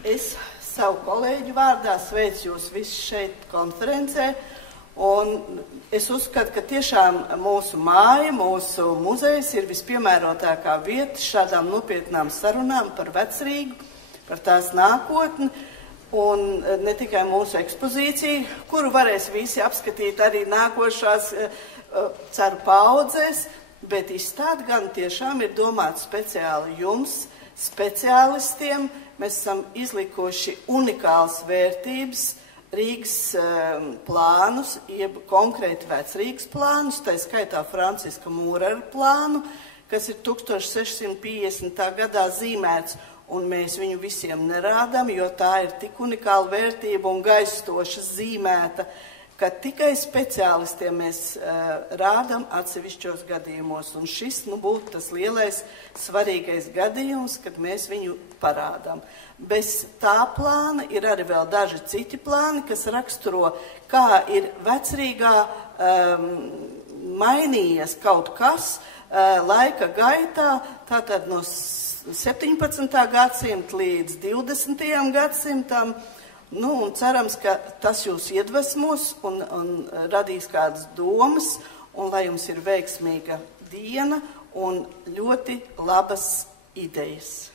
Es savu kolēģu vārdā sveicu jūs visus šeit konferencē, un es uzskatu, ka tiešām mūsu māja, mūsu muzejs ir vispiemērotākā vieta šādām nopietnām sarunām par Vecrīgu, par tās nākotni, un ne tikai mūsu ekspozīciju, kuru varēs visi apskatīt arī nākošās, ceru, paudzēs, bet izstāde gan tiešām ir domāta speciāli jums, speciālistiem. Mēs esam izlikuši unikālas vērtības, Rīgas plānus, jeb konkrēti Vecrīgas plānus, tā skaitā Franciska Mūrera plānu, kas ir 1650. gadā zīmēts, un mēs viņu visiem nerādām, jo tā ir tik unikāla vērtība un gaistoša zīmēta, ka tikai speciālistiem mēs rādām atsevišķos gadījumos. Un šis būtu tas lielais, svarīgais gadījums, kad mēs viņu parādām. Bez tā plāna ir arī vēl daži citi plāni, kas raksturo, kā ir Vecrīgā mainījies kaut kas laika gaitā, tātad no 17. gadsimta līdz 20. gadsimtam. Un cerams, ka tas jūs iedvesmos un radīs kādas domas, un lai jums ir veiksmīga diena un ļoti labas idejas.